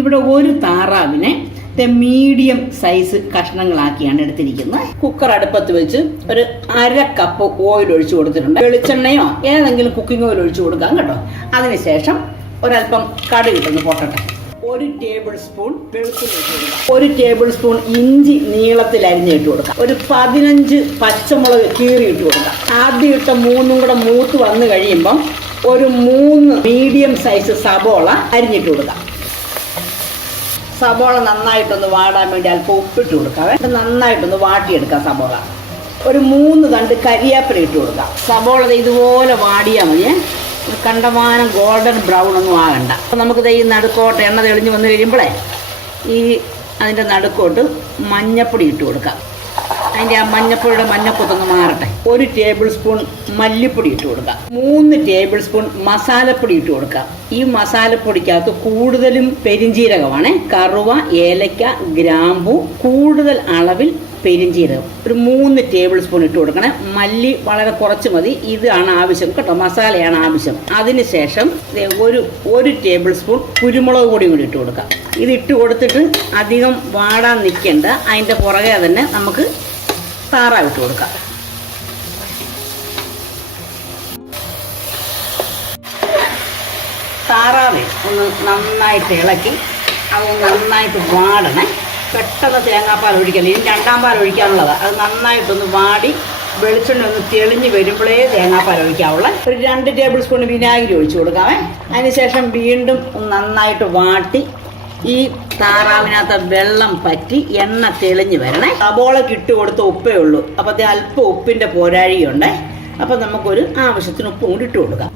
ഇവിടെ ഒരു താറാവിനെ മീഡിയം സൈസ് കഷ്ണങ്ങളാക്കിയാണ് എടുത്തിരിക്കുന്നത്. കുക്കർ അടുപ്പത്ത് വെച്ച് ഒരു അര കപ്പ് ഓയിൽ ഒഴിച്ചു കൊടുത്തിട്ടുണ്ട്. വെളിച്ചെണ്ണയോ ഏതെങ്കിലും കുക്കിംഗ് ഓയിൽ ഒഴിച്ചു കൊടുക്കാം കേട്ടോ. അതിനുശേഷം ഒരല്പം കടുക് ഇട്ടൊന്ന് പൊട്ടട്ടെ. ഒരു ടേബിൾ സ്പൂൺ വെളുത്തുള്ളി ഒരു ടേബിൾ സ്പൂൺ ഇഞ്ചി നീളത്തിൽ അരിഞ്ഞിട്ട് കൊടുക്കാം. ഒരു പതിനഞ്ച് പച്ചമുളക് കീറി ഇട്ട് കൊടുക്കാം. ആദ്യം ഇട്ട മൂന്നും കൂടെ മൂത്ത് വന്നു കഴിയുമ്പം ഒരു മൂന്ന് മീഡിയം സൈസ് സബോള അരിഞ്ഞിട്ട് കൊടുക്കാം. സബോള നന്നായിട്ടൊന്ന് വാടാൻ വേണ്ടി അല്പം ഉപ്പിട്ട് കൊടുക്കാം. വേണ്ട നന്നായിട്ടൊന്ന് വാട്ടിയെടുക്കാം സബോള. ഒരു മൂന്ന് തണ്ട് കരിയാപ്പില ഇട്ട് കൊടുക്കാം. സബോള ഇതുപോലെ വാടിയാൽ മതിയേ കണ്ടമാനം ഗോൾഡൻ ബ്രൗൺ ഒന്നും ആകണ്ട. അപ്പം നമുക്ക് ഈ നടുക്കോട്ട് എണ്ണ തെളിഞ്ഞ് വന്നു കഴിയുമ്പോഴേ ഈ അതിന്റെ നടുക്കോട്ട് മഞ്ഞപ്പൊടി ഇട്ട് കൊടുക്കാം. അതിന്റെ ആ മഞ്ഞപ്പൊടിയുടെ മഞ്ഞപ്പൊതങ്ങ് മാറട്ടെ. ഒരു ടേബിൾ സ്പൂൺ മല്ലിപ്പൊടി ഇട്ട് കൊടുക്കുക. മൂന്ന് ടേബിൾ സ്പൂൺ മസാലപ്പൊടി ഇട്ട് കൊടുക്കുക. ഈ മസാലപ്പൊടിക്കകത്ത് കൂടുതലും പെരിഞ്ജീരകമാണ് കറുവ ഏലക്ക ഗ്രാമ്പു കൂടുതൽ അളവിൽ പെരിഞ്ചീരകം. ഒരു മൂന്ന് ടേബിൾ സ്പൂൺ ഇട്ട് കൊടുക്കണേ. മല്ലി വളരെ കുറച്ച് മതി. ഇതാണ് ആവശ്യം കേട്ടോ. മസാലയാണ് ആവശ്യം. അതിനുശേഷം ഒരു ഒരു ടേബിൾ സ്പൂൺ കുരുമുളക് പൊടി കൂടി ഇട്ട് കൊടുക്കാം ഇത് ഇട്ട് കൊടുത്തിട്ട് അധികം വാടാൻ നിൽക്കേണ്ട. അതിന്റെ പുറകെ തന്നെ നമുക്ക് താറാവ് ഇട്ട് കൊടുക്കാം. താറാവ് ഒന്ന് നന്നായിട്ട് ഇളക്കി അത് നന്നായിട്ട് വാടണേ. പെട്ടെന്ന് തേങ്ങാപ്പാൽ ഒഴിക്കണം. ഇനി രണ്ടാം പാൽ ഒഴിക്കാനുള്ളതാണ് അത് നന്നായിട്ടൊന്ന് വാടി വെളിച്ചെണ്ണ ഒന്ന് തെളിഞ്ഞ് വരുമ്പോഴേ തേങ്ങാപ്പാൽ ഒഴിക്കാവുള്ള. ഒരു രണ്ട് ടേബിൾ സ്പൂൺ വിനാഗിരി ഒഴിച്ചു കൊടുക്കാമേ. അതിനുശേഷം വീണ്ടും നന്നായിട്ട് വാട്ടി ഈ താറാവിനകത്ത് വെള്ളം പറ്റി എണ്ണ തെളിഞ്ഞു വരണേ. സബോളക്ക് ഇട്ട് കൊടുത്ത ഉപ്പേ ഉള്ളൂ. അപ്പോൾ അല്പം ഉപ്പിന്റെ പോരാഴിയുണ്ട്. അപ്പോൾ നമുക്കൊരു ആവശ്യത്തിന് ഉപ്പും കൂടി ഇട്ട് കൊടുക്കാം.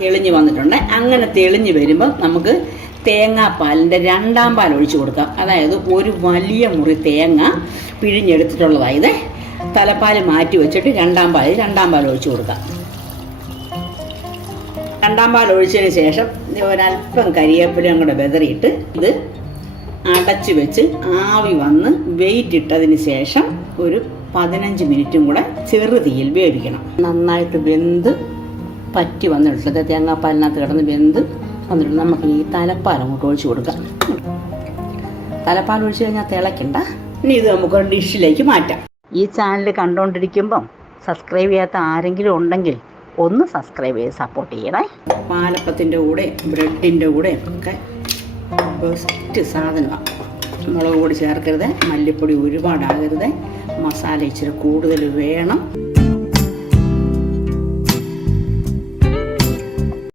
തെളിഞ്ഞു വന്നിട്ടുണ്ട്. അങ്ങനെ തെളിഞ്ഞു വരുമ്പോൾ നമുക്ക് തേങ്ങാപ്പാലിന്റെ രണ്ടാം പാൽ ഒഴിച്ചു കൊടുക്കാം. അതായത് ഒരു വലിയ മുറി തേങ്ങ പിഴിഞ്ഞെടുത്തിട്ടുള്ളതായത് തലപ്പാൽ മാറ്റി വെച്ചിട്ട് രണ്ടാം പാൽ രണ്ടാം പാൽ ഒഴിച്ചു കൊടുക്കാം. രണ്ടാം പാൽ ഒഴിച്ചതിന് ശേഷം ഒരല്പം കരിയേപ്പിലയും കൂടെ വെതറിയിട്ട് ഇത് അടച്ചു വെച്ച് ആവി വന്ന് വെയിറ്റ് ഇട്ടതിന് ശേഷം ഒരു പതിനഞ്ച് മിനിറ്റും കൂടെ ചെറുതീയിൽ വേവിക്കണം. നന്നായിട്ട് വെന്ത് പറ്റി വന്നിട്ടുള്ളത് തേങ്ങാപ്പാലിനകത്ത് കിടന്ന് വെന്ത് വന്നിട്ട് നമുക്ക് ഈ തലപ്പാൽ അങ്ങോട്ട് ഒഴിച്ചു കൊടുക്കാം. തലപ്പാൽ ഒഴിച്ചു കഴിഞ്ഞാൽ തിളക്കണ്ട ഇനി ഇത് നമുക്ക് ഡിഷിലേക്ക് മാറ്റാം. ഈ ചാനൽ കണ്ടുകൊണ്ടിരിക്കുമ്പം സബ്സ്ക്രൈബ് ചെയ്യാത്ത ആരെങ്കിലും ഉണ്ടെങ്കിൽ ഒന്ന് സബ്സ്ക്രൈബ് ചെയ്ത് സപ്പോർട്ട് ചെയ്യണേ. പാലപ്പത്തിന്റെ കൂടെ ബ്രെഡിന്റെ കൂടെ ഒക്കെ ബെസ്റ്റ് സാധനമാണ് മുളക് പൊടി ചേർക്കരുത് മല്ലിപ്പൊടി ഒരുപാടാകരുത്. മസാല ഇച്ചിരി കൂടുതൽ വേണം.